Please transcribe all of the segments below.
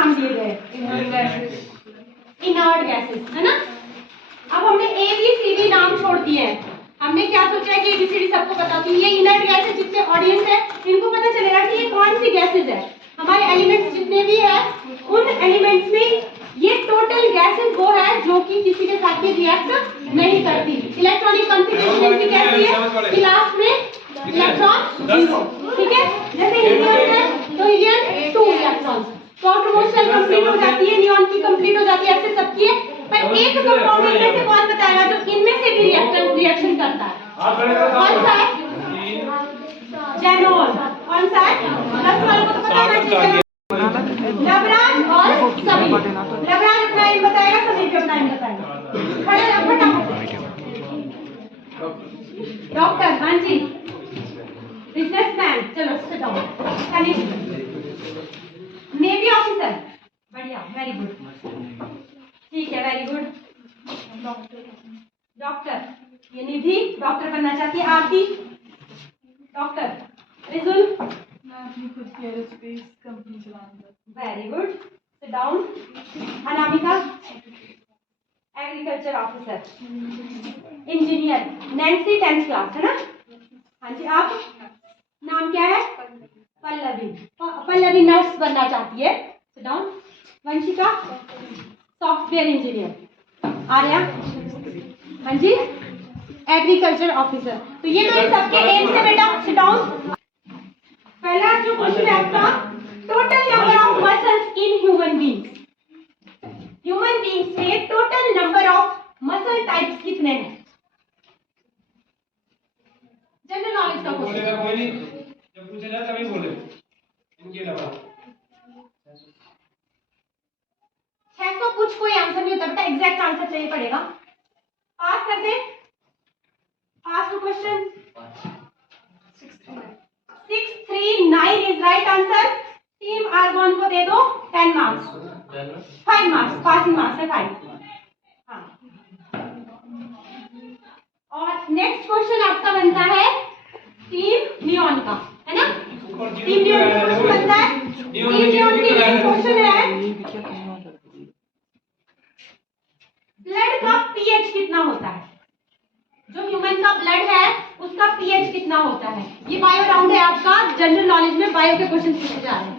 नाम दिए गए, इनर्ट गैसेस, है ना। अब हमने ABCD नाम छोड़ दिए हैं। हमने क्या सोचा है कि ABCD सबको पता होती है। ये इनर्ट गैसेस जितने ऑडियंस है इनको पता चलेगा कि ये कौन सी गैसेस है। हमारे एलिमेंट्स जितने भी है उन एलिमेंट्स में ये टोटल गैसेस वो है जो कि किसी के साथ भी रिएक्ट नहीं करती। इलेक्ट्रॉनिक कॉन्फ़िगरेशन की कैसी है कि लास्ट में इलेक्ट्रॉन 0, ठीक है। जैसे हीलियम है तो हीलियम 2 इलेक्ट्रॉन, तो ऑटोमोशन कंप्लीट हो जाती है, नियॉन की कंप्लीट हो जाती है, ऐसे सबकी है। पर एक कंपाउंड में से कौन बताएगा जो इनमें से भी रिएक्शन करता है? कौन सा है? जेनॉन। कौन सा है? 10 वालों को तो पता होना चाहिए। लवराज और समीर। लवराज अपना नाम बताएगा, समीर अपना नाम बताएगा। खड़े रहो फटाफट। डॉक्टर, हाँ जी। बिजनेसमैन, चलो सिट डाउन। नेवी ऑफिसर, बढ़िया, वेरी गुड, ठीक है, वेरी गुड। डॉक्टर, ये निधि डॉक्टर बनना चाहती है। आरती डॉक्टर। रिजुल, मैं अपनी खुद की एरोस्पेस कंपनी चलाऊंगा। Very good, sit down. Anamika, agriculture officer. Engineer. Nancy 10th class, है ना। हाँ जी, आप नाम क्या है? पल्लवी। पल्लवी नर्स बनना चाहती है। Sit down. Vanshika, software engineer. Arya, हाँ जी, एग्रीकल्चर ऑफिसर। तो ये तो इन सबके एम से बेटा। Sit down. पहला जो क्वेश्चन है आपका, total number of muscles in human beings. Human beings में total number of muscle types कितने हैं? जनरल नॉलेज का क्वेश्चन। कोई नहीं, जब पूछा जाए तभी बोले इनके अलावा 600 कुछ कोई आंसर नहीं होता बेटा, एग्जैक्ट आंसर चाहिए पड़ेगा। पास कर दे। Pass to question. 639 is right answer. Team argon को दे दो 10 मार्क्स, 5 मार्क्स, पासिंग मार्क्स है 5। हाँ, और नेक्स्ट क्वेश्चन आपका बनता है टीम नियॉन का, है ना। टीम नियॉन का क्वेश्चन बनता है। टीम नियॉन के लिए क्वेश्चन है, ब्लड का पीएच कितना होता है? जो ह्यूमन का ब्लड है उसका पीएच कितना होता है? ये बायो राउंड है आपका, जनरल नॉलेज में बायो के क्वेश्चन पूछे जा रहे हैं।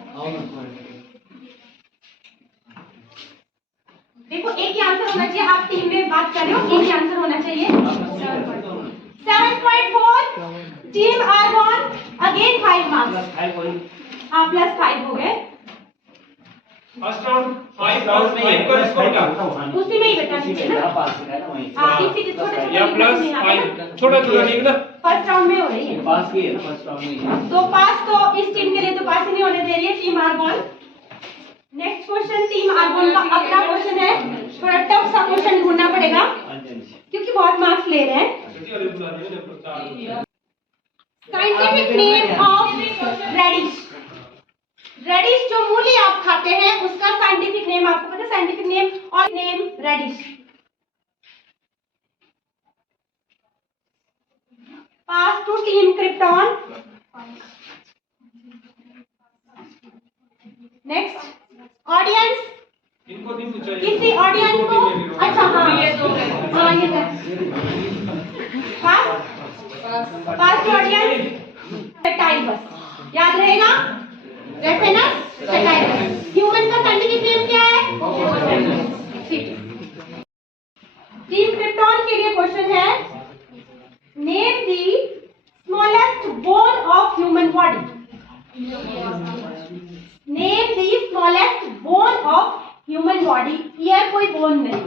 देखो एक ही आंसर होना चाहिए, आप टीम में बात कर रहे हो, एक ही आंसर होना चाहिए। 7.4 टीम आर्गन, अगेन 5 मार्क्स। हाँ, प्लस 5 हो गए। फर्स्ट राउंड 5 पर इसको बेटा उसी में ही बेटा नीचे ना। हाँ, इसी के छोटे छोटे या प्लस 5 छोटा छोटा ठीक ना। फर्स्ट राउंड में हो रही है, पास की है फर्स्ट राउंड में। तो पास तो इस टीम के लिए तो पास ही नहीं होने दे रही है team Argon. Next question team Argon का अपना क्वेश्चन है, थोड़ा टफ सा क्वेश्चन ढूंढना पड़ेगा क्योंकि बहुत मार्क्स ले रहे हैं। Scientific name of radish. Radish जो मूली आप खाते हैं उसका साइंटिफिक नेम आपको पता है? साइंटिफिक नेम और name radish. Pass to team Krypton. Next audience, इनको नहीं पूछा किसी ऑडियंस को, अच्छा हाँ ये तो हाँ ये है पास। पास टू ऑडियंस टाइपस, याद रहेगा। रेफेनस सेटाइपस। ह्यूमन का साइंटिफिक नेम क्या है? टीम क्रिप्टॉन के लिए क्वेश्चन है, name the smallest bone of human body. Name the smallest bone of human body. Year कोई बोन नहीं है,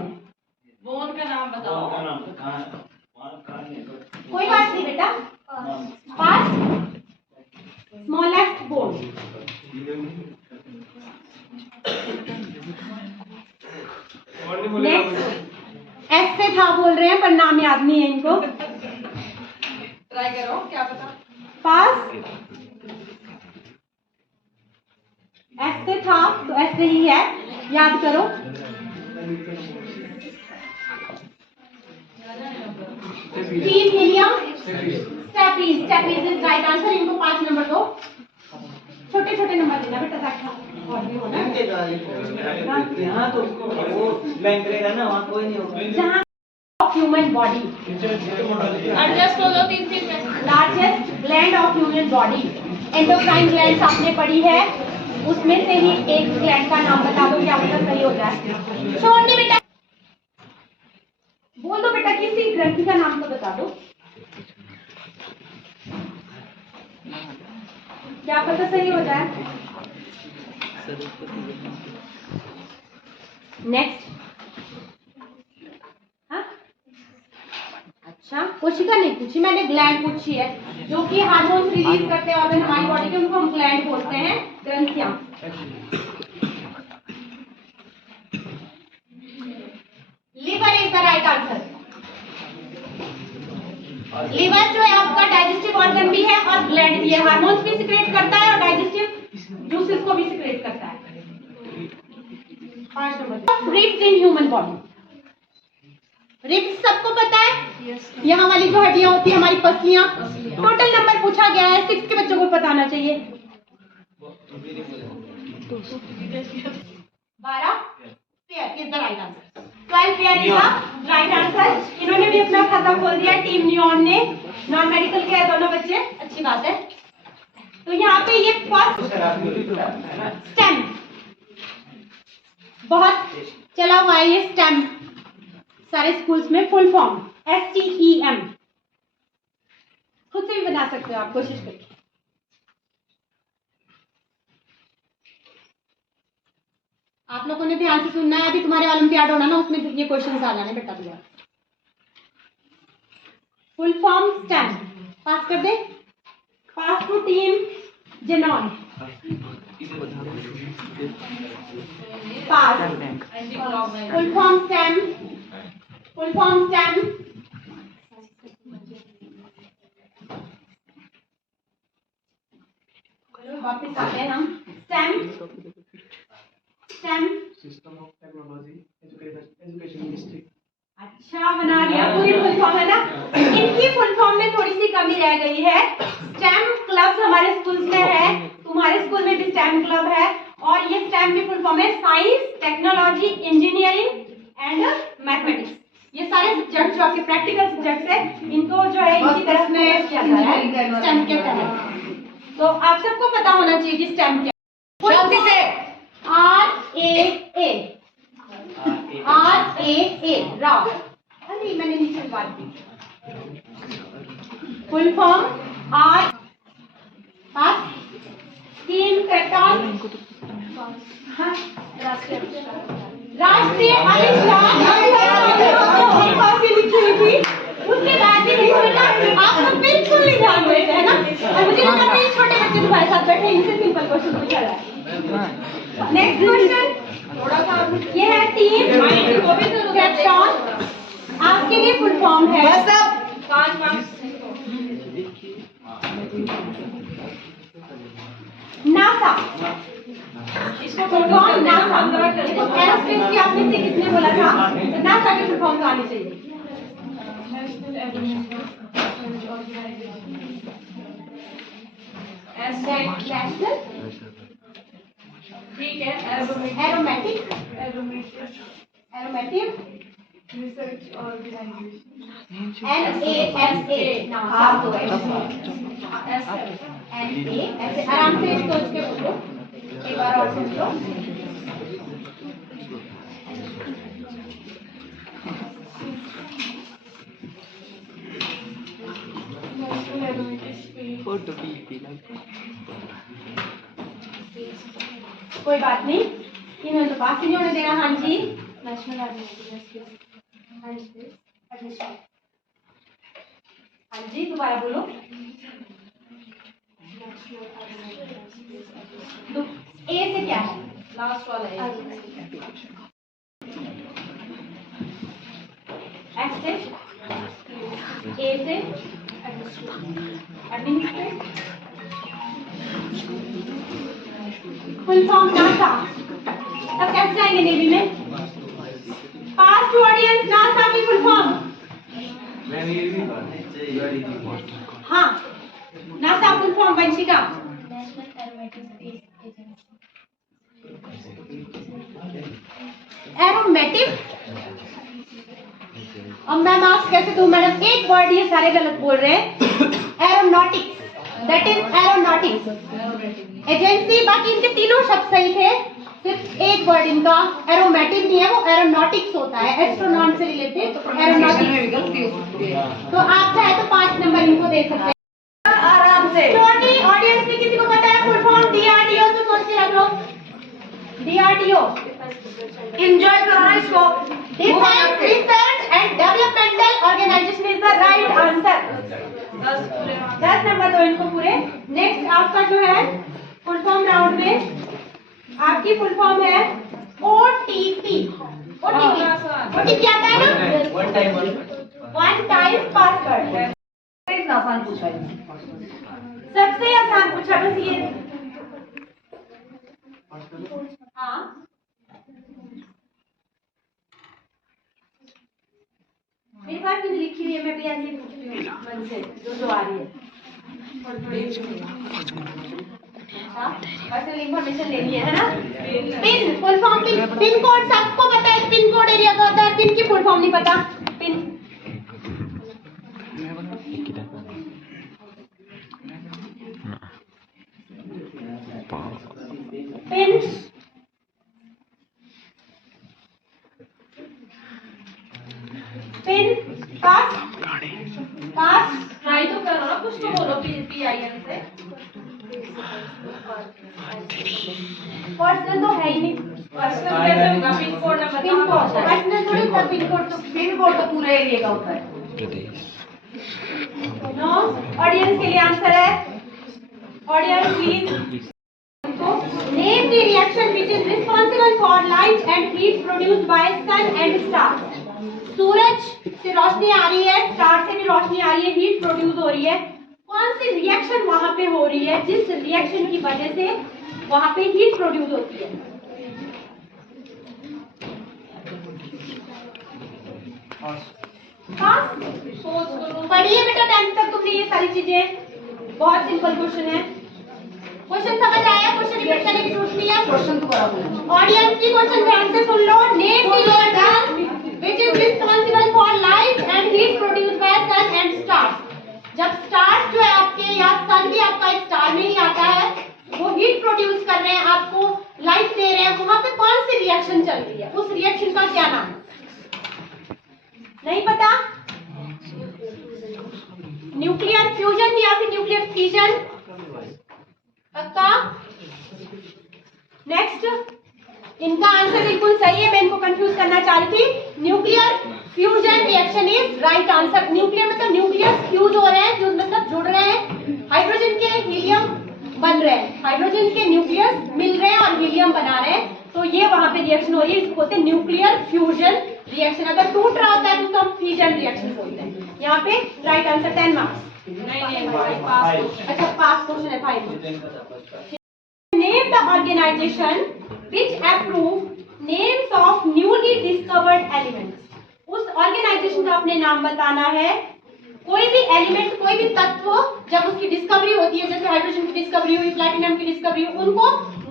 बोन का नाम बताओ। कोई बात नहीं बेटा। पास स्मॉलेस्ट बोन। नेक्स्ट एस से था बोल रहे हैं पर नाम याद नहीं है इनको। ट्राई करो, क्या पता। पास एस से था तो ऐसे ही है, याद करो। टीम हीलियम स्टेपीज। स्टेपीज इज राइट आंसर। इनको 5 नंबर दो, छोटे छोटे नंबर देना बेटा। और भी होना है। यहाँ तो वो बैंक रहेगा ना, वहाँ कोई नहीं होगा। जहाँ ह्यूमन बॉडी एडजस्ट हो दो 3 में। Largest gland of human body, endocrine gland आपने पढ़ी है, उसमें से ही एक ग्लैंड का नाम बता दो, क्या मतलब सही हो जाए। छोड़नी बेटा, बोल दो बेटा, किसी ग्रंथि का नाम तो बता दो, क्या पता सही हो जाए। नेक्स्ट। हाँ अच्छा, कोशिका नहीं पूछी मैंने, ग्लैंड पूछी है, जो कि हार्मोन रिलीज करते हैं ऑर्गन हमारी बॉडी के, उनको हम ग्लैंड बोलते हैं, ग्रंथियां। Liver is the right answer. Liver जो है आपका डाइजेस्टिव ऑर्गन भी है और ग्लैंड भी है, हार्मोन्स भी सिक्रेट करता है और डाइजेस्टिव जूसेस को भी सिक्रेट करता है। 5 number, ribs in human body. Ribs सबको पता है, यहाँ वाली जो हड्डियां होती है हमारी पसलियां। टोटल नंबर पूछा गया है, 6 के बच्चों को बताना चाहिए। 12 pair is the right answer. 12 pair is the right answer. इन्होंने भी अपना खाता खोल दिया, टीम न्यून ने, नॉन मेडिकल के दोनों बच्चे, अच्छी बात है। तो यहाँ पे ये फर्स्ट स्टेम बहुत चला हुआ है, ये स्टेम सारे स्कूल्स में, फुल फॉर्म STEM। खुद से भी बना सकते हो आप, कोशिश करके। आप लोगों ने ध्यान से सुनना है, अभी तुम्हारे ओलंपियाड होना ना, उसमें ये क्वेश्चंस आ जाने बेटा तुम्हारा। फुल फॉर्म स्टेम, पास कर दे, pass to team xenon, pass. Full form stem, full form stem, वापस आते हैं हम। Stem, stem system of technology education district. अच्छा बना लिया, पूरी फुल फॉर्म है ना। इनकी फुल फॉर्म में थोड़ी सी कमी रह गई है। स्टेम क्लब्स हमारे स्कूल्स में है, तुम्हारे स्कूल में भी स्टेम क्लब है, और ये स्टेम की फुल फॉर्म है science, technology, engineering and mathematics. ये सारे सब्जेक्ट जो आपके प्रैक्टिकल सब्जेक्ट्स है, इनको जो है इनकी तरफ में किया जा रहा है स्टेम के तहत। तो आप सबको पता होना चाहिए कि स्टेम क्या है। शांति से। RAA, RAA, रा। अरे मैंने नीचे बात की। Full form R, pass, team captain, राष्ट्रीय अनुष्ठान लिखी हुई थी, उसके बाद भी आप लोग बिल्कुल नहीं ध्यान देते है ना। और मुझे लगा था ये छोटे बच्चे तुम्हारे साथ बैठे, इनसे सिंपल क्वेश्चन पूछा जाए। नेक्स्ट क्वेश्चन, थोड़ा सा ये है टीम कैप्टन, आपके लिए फुल फॉर्म है बस अब 5 मार्क्स। नासा। इसको फुल फॉर्म नासा, एरोस्पेस की आपने से किसने बोला था, तो नासा की फुल फॉर्म तो आनी चाहिए। नेशनल, ठीक है। Aromatic, aromatic, research organisation. NASA, NASA तो NA, ऐसे आराम से सोच के बोलो, एक बार और सोच लो। कोई बात नहीं, इन्होंने तो पास ही नहीं होने देना। हाँ जी, नेशनल एडमिशन। हाँ जी, दोबारा बोलो। ए से क्या है, लास्ट वाला है। एस से, ए से एडमिनिस्ट्रेट, फुल फॉर्म नासा। अब कैसे जाएंगे नेवी में? पास टू ऑडियंस, नासा की फुल फॉर्म। हाँ, NASA full form Vanshika. Aromatic, अब मैं मार्क्स कैसे दूं मैडम? एक वर्ड ये सारे गलत बोल रहे हैं। Aeronautics, that is aeronautics agency. बाकी इनके तीनों शब्द सही थे, सिर्फ एक वर्ड इनका एरोमेटिक नहीं है, वो एरोनॉटिक्स होता है, एस्ट्रोनॉट से रिलेटेड एरोनॉटिक्स। तो आप चाहे तो 5 नंबर इनको दे सकते हैं आराम से। छोटी ऑडियंस में किसी को पता है फुल फॉर्म डीआरडीओ? तो सोच के रख लो, डीआरडीओ। एंजॉय करो इसको। Defence research and developmental organisation is the right answer. 10 नंबर दो इनको पूरे। नेक्स्ट आपका जो है फुल फॉर्म राउंड में आपकी फुल फॉर्म है ओटीपी। ओटीपी आता है ना? One time password. आसान पूछा है, सबसे आसान पूछा बस ये। हाँ मेरे पास भी लिखी हुई है, मैं भी ऐसे ही पूछती हूँ मन से जो आ रही है। पर्सनल इंफॉर्मेशन लेनी है ना? Pin, full form pin. Pin code सबको पता है, पिन कोड एरिया का होता है। पिन की फुल फॉर्म नहीं पता? पिन पिन पिन पास पास। ट्राई तो करो ना, कुछ तो बोलो। PIN से पर्सनल तो है ही नहीं। पर्सनल कैसे होगा? Pin code number pin code personal थोड़ी होता, पिन कोड तो पूरे एरिया का होता है। नो, ऑडियंस के लिए आंसर है। Audience please name the reaction which is responsible for light and heat produced by sun and star. सूरज से रोशनी आ रही है, स्टार से भी रोशनी आ रही है, हीट प्रोड्यूस हो रही है। कौन सी रिएक्शन वहां पे हो रही है जिस रिएक्शन की वजह से वहां पे हीट प्रोड्यूस होती है? सोच करो। पढ़िए बेटा 10th तक तुमने ये सारी चीजें, बहुत सिंपल क्वेश्चन है। क्वेश्चन समझ आया? क्वेश्चन रिपीट करने की जरूरत नहीं है। क्वेश्चन दोबारा बोलो। ऑडियंस की क्वेश्चन ध्यान से सुन लो। Name the reaction which is responsible for light and heat produced by sun and stars. जब स्टार्स जो है आपके, या सन भी आपका एक स्टार में ही आता है, वो हीट प्रोड्यूस कर रहे हैं, आपको लाइट दे रहे हैं, वहां पे कौन सी रिएक्शन चल रही है? उस रिएक्शन का क्या नाम है? नहीं पता? न्यूक्लियर फ्यूजन या फिर न्यूक्लियर फिजन? पक्का? नेक्स्ट, इनका आंसर बिल्कुल सही है, मैं इनको कंफ्यूज करना चाह रही थी। Nuclear fusion reaction is right answer. Nuclear मतलब न्यूक्लियस फ्यूज हो रहे हैं, जो मतलब जुड़ रहे हैं, हाइड्रोजन के हीलियम बन रहे हैं, हाइड्रोजन के न्यूक्लियस मिल रहे हैं और हीलियम बना रहे हैं, तो ये वहां पे रिएक्शन हो रही है, इसको बोलते हैं न्यूक्लियर फ्यूजन रिएक्शन। अगर टूट रहा होता है तो उसको हम फिजन रिएक्शन बोलते हैं। यहाँ पे राइट आंसर 10 मार्क्स। नहीं पास। अच्छा पास क्वेश्चन है 5 marks. Name the organisation which approve names of newly discovered elements। उस ऑर्गेनाइजेशन का अपने नाम बताना है। कोई भी एलिमेंट, कोई भी तत्व जब उसकी डिस्कवरी होती है, जैसे हाइड्रोजन की डिस्कवरी हुई, प्लैटिनम की डिस्कवरी हुई, उनको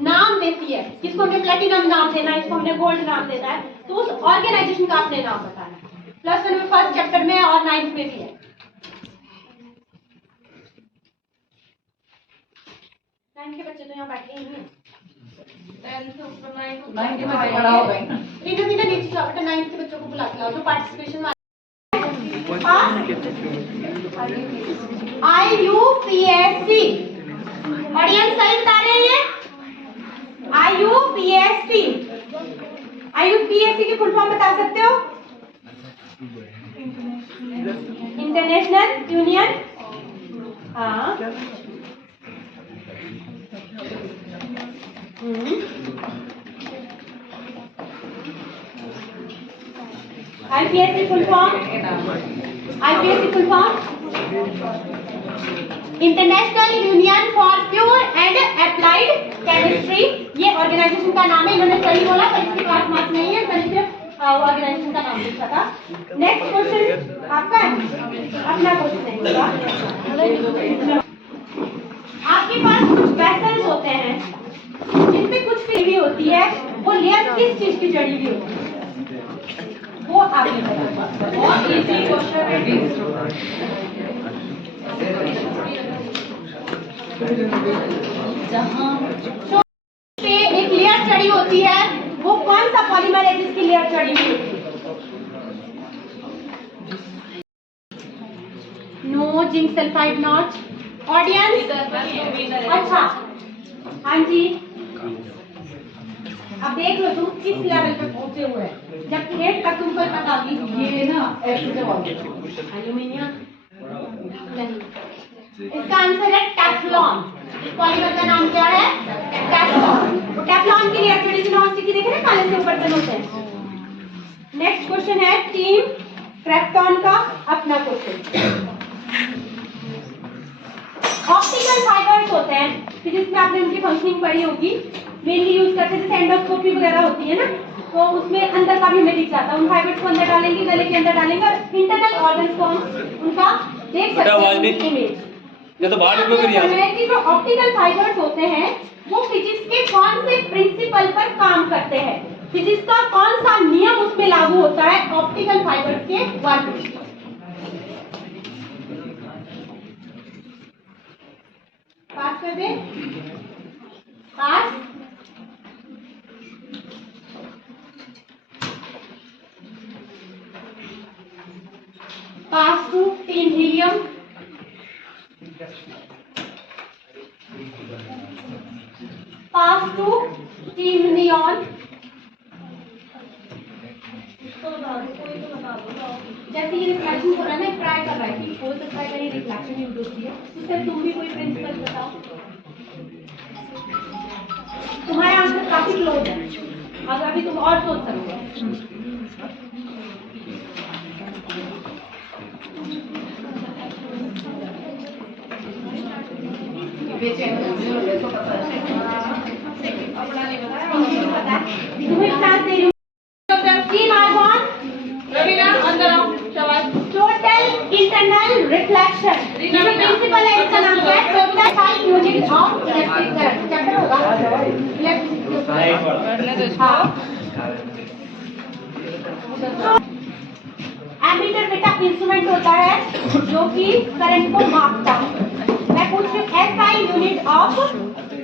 नाम देती है। इसको हमने प्लैटिनम नाम देना है, इसको हमने गोल्ड नाम देना है, तो उस ऑर्गेनाइजेशन का अपने नाम बताना है। प्लस 1 में फर्स्ट चैप्टर में और 9th में भी है। 9th के बच्चे तो यहाँ बैठे ही नहीं है। 10th ऊपर 9th के बच्चे बड़ा हो गए। रीना नीचे जाओ बेटा, 9th के बच्चों को बुला के लाओ जो पार्टिसिपेशन IUPAC। ऑडियंस सही बता रहे हैं? IUPAC। IUPAC की फुल फॉर्म बता सकते हो? International union. हाँ IPSC full form, IPSC full form international union for pure and applied chemistry. ये ऑर्गेनाइजेशन का नाम है। इन्होंने सही बोला पर इसकी क्लास मार्क्स नहीं है, मैंने सिर्फ ऑर्गेनाइजेशन का नाम लिखा था। नेक्स्ट क्वेश्चन आपका है, अपना क्वेश्चन है। आपके पास कुछ वेसल्स होते हैं जिनमें कुछ फिल्म होती है। किस चीज की जड़ी हुई होती है वो आपने बताया। बहुत इजी क्वेश्चन है। जहाँ पे एक लेयर चढ़ी होती है वो कौन सा पॉलीमर है जिसकी लेयर चढ़ी हुई होती है? No zinc sulphide not. Audience अच्छा हाँ जी अब देख लो तुम किस लेवल पे पहुंचे हुए हैं जब 8 तक तुमको पता होगी ये ना एल्यूमिनियम नहीं इसका आंसर है टेफ्लॉन। इस पॉलीमर का नाम क्या है? टेफ्लॉन। तो टेफ्लॉन की लेयर थोड़ी सी नॉन स्टिकी देखे ना काले से बर्तन होते हैं। नेक्स्ट क्वेश्चन है टीम क्रेप्टॉन का अपना क्वेश्चन। ऑप्टिकल फाइबर्स होते हैं फिजिक्स में आपने उनकी फंक्शनिंग पढ़ी होगी। मेनली यूज करते हैं जैसे एंडोस्कोपी वगैरह होती है ना तो उसमें अंदर का भी हमें दिख जाता है। उन फाइबर्स को अंदर डालेंगे गले के अंदर डालेंगे और इंटरनल ऑर्गन्स को हम उनका देख सकते हैं इमेज। ये तो बाहर निकलो करिए है कि जो ऑप्टिकल फाइबर्स होते हैं वो फिजिक्स के कौन से प्रिंसिपल पर काम करते हैं? फिजिक्स का कौन सा नियम उसमें लागू होता है ऑप्टिकल फाइबर्स के वर्क में? पास कर दे pass. Pass to team helium. Pass to team neon. जैसे ये रिफ्लेक्शन हो रहा है ना ट्राई कर रहा है कि हो सकता है कहीं रिफ्लेक्शन यूज होती है उससे तुम भी कोई प्रिंसिपल बताओ। तुम्हारा आंसर काफी क्लोज है अगर अभी तुम और सोच सकते हो। टोटल इंटरनल रिफ्लेक्शन ये जो प्रिंसिपल है इसका नाम क्या है? Total 5 unit of electric current. Chapter होगा इलेक्ट्रिक। हाँ एमीटर बेटा इंस्ट्रूमेंट होता है जो कि करंट को मापता है। मैं पूछ रही हूँ SI unit of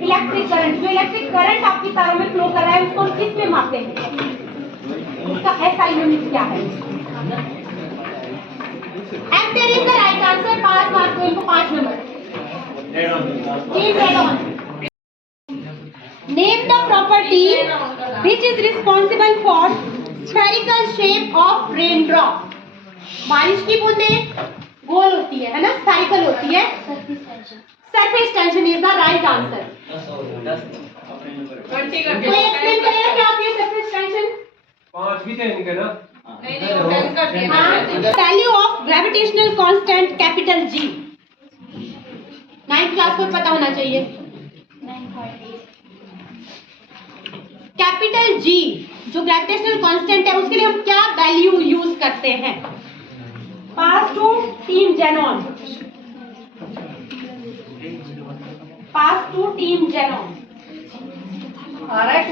electric current. जो इलेक्ट्रिक करंट आपकी तारों में फ्लो कर रहा है उसको किस में मापते हैं? उसका एसआई यूनिट क्या है? Ampere is the right answer. 5 mark को इनको 5 number. Name the property which is responsible for spherical shape of rain drop. बारिश की बूंदें गोल होती है ना स्फेरिकल होती है। Surface tension is the right answer. कोई एक्सप्लेन करेगा क्या होती है सरफेस टेंशन? 5 भी थे इनके ना नहीं वो 10 कर दिया। Value of gravitational constant capital G 9th class को पता होना चाहिए। कैपिटल जी जो ग्रेविटेशनल कांस्टेंट है उसके लिए हम क्या वैल्यू यूज करते हैं? Pass to team xenon. Pass to team xenon.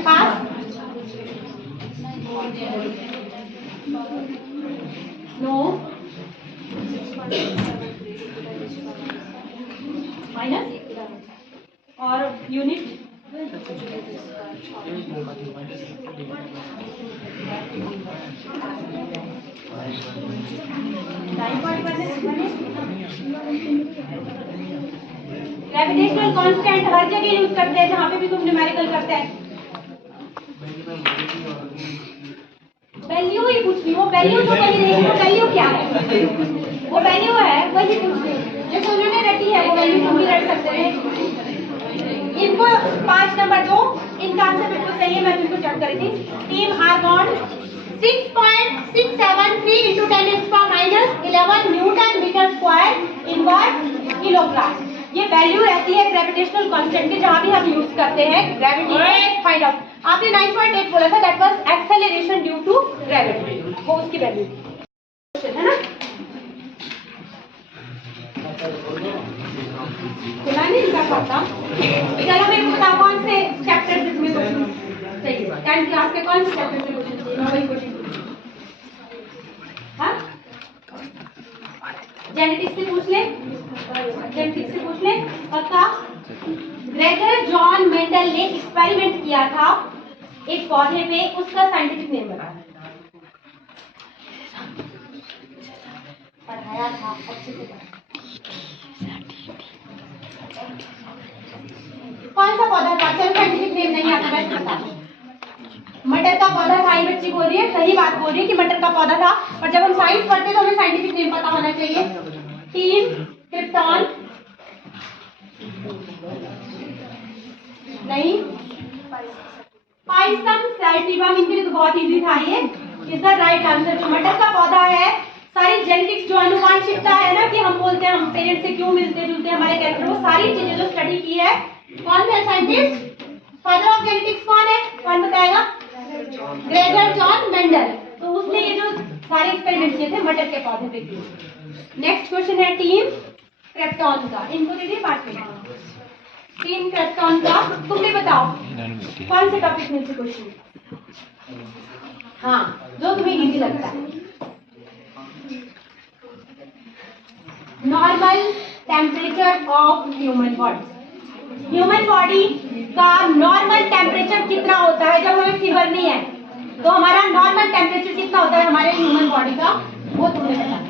Pass no minus और यूनिट ग्रेविटेशनल कांस्टेंट हर जगह यूज करते हैं जहां पे भी तुम न्यूमेरिकल करते हैं। वैल्यू ही पूछ रही हूँ। वैल्यू तो कहीं नहीं है। वैल्यू क्या है? वो वैल्यू है वही पूछ रही हूँ। जैसे उन्होंने रटी है वो वैल्यू तुम भी रट सकते हैं। इनको 5 नंबर दो। इनका आंसर बिल्कुल सही है। मैं तुमको चेक करी थी। Team Argon 6.673 into 10⁻⁻11 newton metre square inverse kilogram. ये वैल्यू रहती है ग्रेविटेशनल कांस्टेंट की जहां भी हम यूज करते हैं ग्रेविटी फाइंड आउट। आपने 9.8 बोला था that was acceleration due to gravity. वो उसकी वैल्यू है ना। खुला नहीं लिखा था। चलो मेरे को बताओ कौन से चैप्टर में चाहिए? 10th क्लास के कौन से चैप्टर से क्वेश्चन चाहिए? मैं वही क्वेश्चन पूछूंगी। हाँ, जेनेटिक्स से पूछ ले, जेनेटिक्स से पूछ ले पक्का। ग्रेगर जॉन मेंडल ने एक्सपेरिमेंट किया था एक पौधे पे, उसका साइंटिफिक नेम बता। पढ़ाया था अच्छे से पढ़ा। कौन सा पौधा था? चलो साइंटिफिक नेम नहीं आता, वैसे बता दो। मटर का पौधा था, ये बच्ची बोल रही है, सही बात बोल रही है कि मटर का पौधा था, पर जब हम साइंस पढ़ते तो हमें साइंटिफिक नेम पता होना चाहिए। टीम क्रिप्टॉन नहीं, पाइसम सैटिवम, इनके लिए तो बहुत इजी था ये, इज द राइट आंसर। जो मटर का पौधा है, सारी जेनेटिक्स जो अनुवांशिकता है ना, कि हम बोलते हैं हम पेरेंट्स से क्यों मिलते जुलते हमारे कैरेक्टर, वो सारी चीजें जो स्टडी की है, कौन है साइंटिस्ट? फादर ऑफ जेनेटिक्स कौन है? कौन बताएगा? Gregor John Mendel. तो उसने ये जो सारे एक्सपेरिमेंट किए थे मटर के पौधे पे किए। नेक्स्ट क्वेश्चन है टीम क्रेप्टॉन का, इनको दे दिए पार्ट में। टीम क्रेप्टॉन का तुमने बताओ कौन से टॉपिक में से क्वेश्चन? हाँ, जो तुम्हें इजी लगता है। Normal temperature of human body, human body का नॉर्मल टेम्परेचर कितना होता है जब हमें फीवर नहीं है? तो हमारा नॉर्मल टेम्परेचर कितना होता है हमारे ह्यूमन बॉडी का, वो तुम्हें बताना है।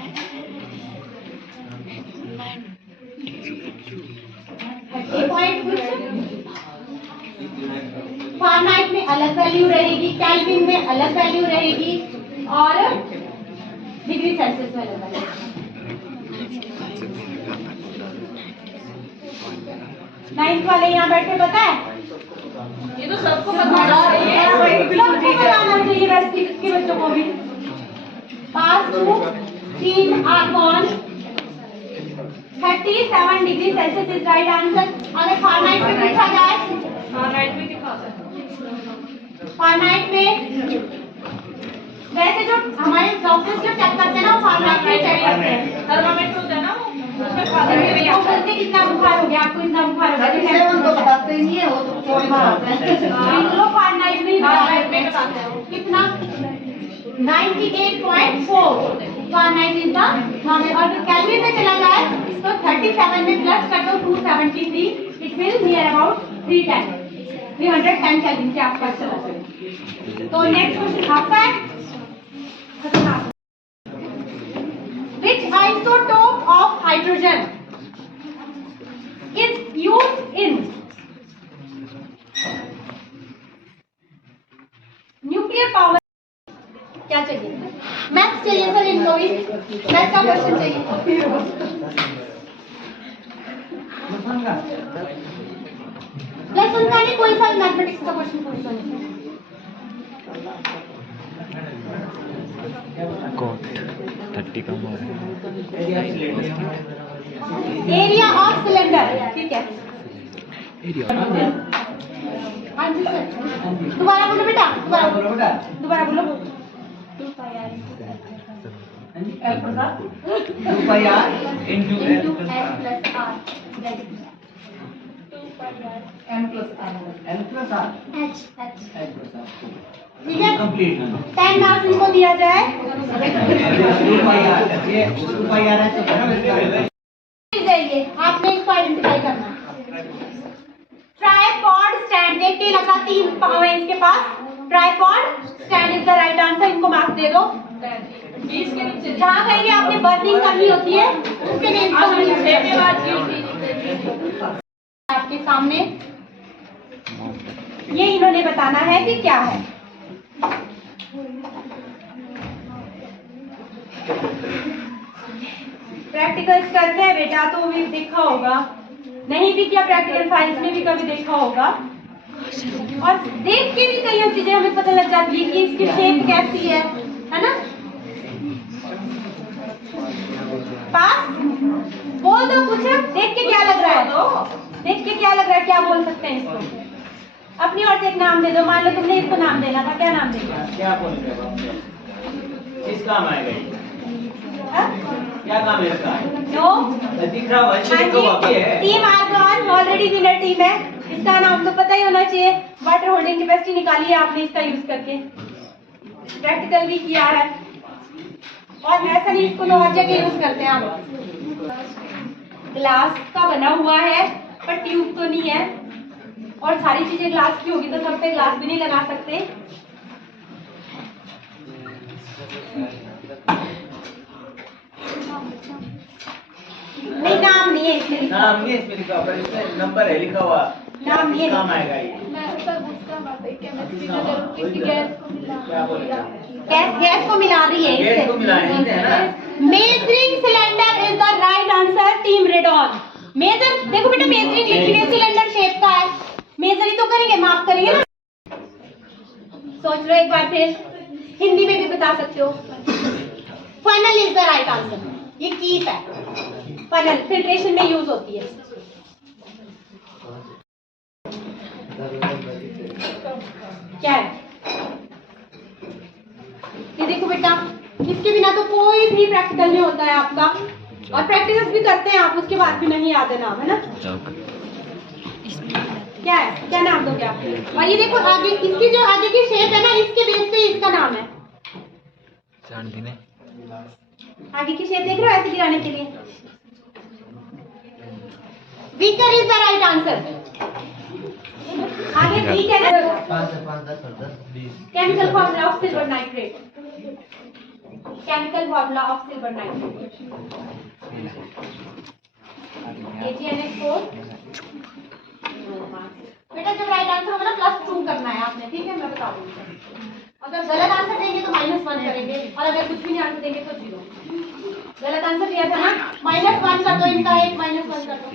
30 फारेनहाइट में अलग वैल्यू रहेगी, केल्विन में अलग वैल्यू रहेगी, और डिग्री सेल्सियस में अलग वैल्यू। नाइन्थ वाले यहाँ बैठे पता है? ये तो सबको बताना चाहिए, सबको बताना चाहिए वैसे के बच्चों को भी। Pass to 3 argon 37 degree Celsius is right answer. अगर फारेनहाइट में पूछा जाए, फारेनहाइट में कितना होता है? फारेनहाइट में वैसे जो हमारे डॉक्टर्स जो चेक करते हैं ना, वो फारेनहाइट में चेक करते हैं। थर्मामीटर होता है ना, उसमें वो बोलते हैं कितना बुखार हो गया आपको, इतना बुखार हो गया, तो बताते ही नहीं है, वो तो चोरी मारते हैं। लोग फारेनहाइट में फारेनहाइट में बताते हैं। कितना? 98.4 फारेनहाइट इज द नॉर्मल। और केल्विन में चला जाए तो 37 में प्लस कर दो 273, it will near about 310 kelvin के आसपास चला जाए। तो नेक्स्ट क्वेश्चन आपका है, which isotope of hydrogen is used in nuclear power? क्या चाहिए? मैथ्स चाहिए सर, इनको भी मैथ्स का क्वेश्चन चाहिए। लेसन का नहीं, कोई सा मैथमेटिक्स का क्वेश्चन पूछ लो। कोट 30 कम हो रहा एरिया ऑफ सिलेंडर, ठीक है। है। हाँ जी सर, दोबारा बोलो बेटा, दोबारा बोलो बेटा, दोबारा बोलो। 2 pi r into n plus r, n plus r h ठीक है है। कंप्लीट 10 मार्क्स इनको दिया जाए। 2 pi r, ये 2 pi r है तो ना जाइए, आपने इसको आइडेंटिफाई करना है। ट्राइपॉड स्टैंड, देखिए लगा 3 पाव है इसके पास। Tripod stand is the right answer, इनको मार्क्स दे दो। 20 के नीचे जहाँ कहीं आपने बर्निंग करनी होती है उसके लिए के बाद आपके सामने ये इन्होंने बताना है कि क्या है। प्रैक्टिकल्स करते हैं बेटा, तो भी देखा होगा, नहीं भी किया प्रैक्टिकल फाइल्स में भी कभी देखा होगा, और देख के भी कई चीजें हमें पता लग जाती है कि इसकी शेप कैसी है ना। पास बोल दो कुछ, देख के क्या लग रहा है, देख के क्या लग रहा है, क्या बोल सकते हैं इसको? अपनी ओर से एक नाम दे दो। मान लो तुमने इसको नाम देना था, क्या नाम देगा? क्या बोलेंगे, किस काम आएगा ये? क्या काम है इसका? नो दिख रहा है, team Argon already winner team है। इसका नाम तो पता ही होना चाहिए, वाटर होल्डिंग कैपेसिटी निकाली है आपने इसका यूज करके, प्रैक्टिकल भी किया है, और ऐसा नहीं इसको तो हर जगह यूज करते हैं आप। ग्लास का बना हुआ है पर ट्यूब तो नहीं है, और सारी चीजें ग्लास की होगी तो सब पे ग्लास भी नहीं लगा सकते। नहीं, नाम नहीं है इसमें लिखा। नाम नहीं है इसमें लिखा, पर इसमें नंबर है लिखा हुआ। नाम नहीं है। काम आएगा ये। मैं सर दूसरा बात है केमिस्ट्री में जरूर कि गैस को मिला क्या बोलेगा? गैस को मिला रही है गैस को मिलाने से है ना। Measuring cylinder is the right answer, team Radon. Measure देखो बेटा, मेजरिंग लिखी हुई है, सिलेंडर शेप का है, मेजर ही तो करेंगे, माप करेंगे ना। सोच लो एक बार फिर, हिंदी में भी बता सकते हो। Funnel is the right answer, ये कीप है, फनल फिल्ट्रेशन में यूज होती है। क्या है ये? देखो बेटा, इसके बिना तो कोई भी प्रैक्टिकल नहीं होता है आपका, और प्रैक्टिकल्स भी करते हैं आप, उसके बाद भी नहीं याद है नाम, है ना। क्या है, क्या नाम दोगे आप? और ये देखो आगे, इसकी जो आगे की शेप है ना, इसके बेस पे इसका नाम है। आगे की शेप देख रहे हो ऐसे गिराने के लिए। Beaker is the right answer. आगे बीक है ना, 5 20 chemical formula of silver nitrate, chemical formula of silver nitrate, AgNH4। बेटा जब राइट आंसर होगा ना +2 करना है आपने, ठीक है, मैं बता दूंगी। अगर गलत आंसर देंगे तो -1 करेंगे, और अगर कुछ भी नहीं आंसर देंगे तो 0। गलत आंसर दिया था ना, -1 कर दो, इनका एक -1 कर दो।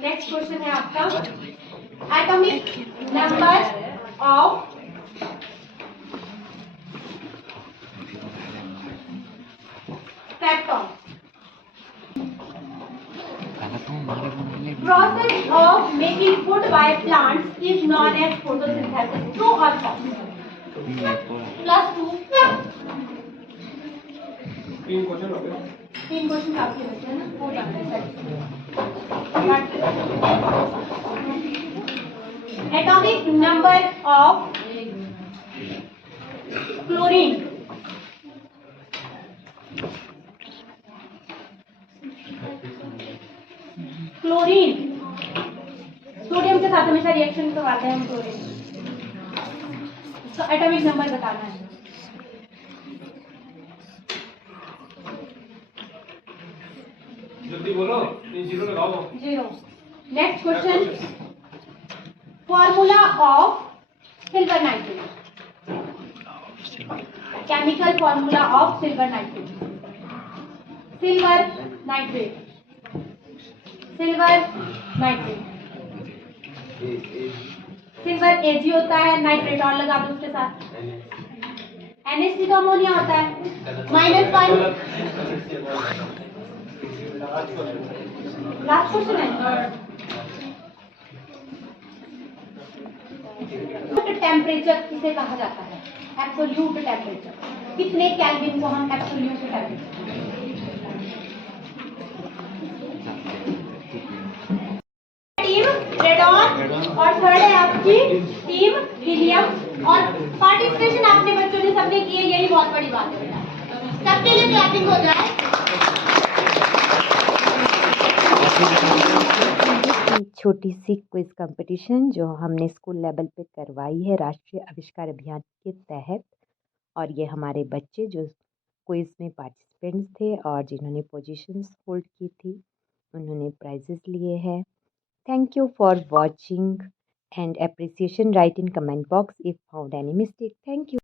नेक्स्ट क्वेश्चन है आपका, atomic number of peptone. Process of making food by plants is known as photosynthesis. True or false? +2। 3 question हो गए। 3 क्वेश्चन आपके बचे हैं ना, हो जाता है। Atomic number of chlorine. Chlorine sodium के साथ हमेशा रिएक्शन करवाते हैं हम क्लोरीन, इसका एटॉमिक नंबर बताना है। जल्दी बोलो, 0 लगाओ। 0। Next question, formula of silver nitrate, chemical formula of silver nitrate. Silver nitrate, silver nitrate, silver Ag होता है, नाइट्रेट और लगा दो उसके साथ, NH3 तो अमोनिया होता है, -1। लास्ट क्वेश्चन है, टेम्परेचर किसे कहा जाता है? Absolute temperature. कितने केल्विन को हम एब्सोल्यूट टेम्परेचर? टीम रेडॉन, और थर्ड है आपकी टीम हीलियम। और पार्टिसिपेशन आपने बच्चों ने सबने की है, यही बहुत बड़ी बात है बेटा, सबके लिए क्लैपिंग हो जाए। छोटी सी क्विज कंपटीशन जो हमने स्कूल लेवल पे करवाई है राष्ट्रीय आविष्कार अभियान के तहत, और ये हमारे बच्चे जो क्विज में पार्टिसिपेंट्स थे और जिन्होंने पोजीशंस होल्ड की थी, उन्होंने प्राइजेस लिए हैं। Thank you for watching and appreciation. Write in comment box if found any mistake. Thank you.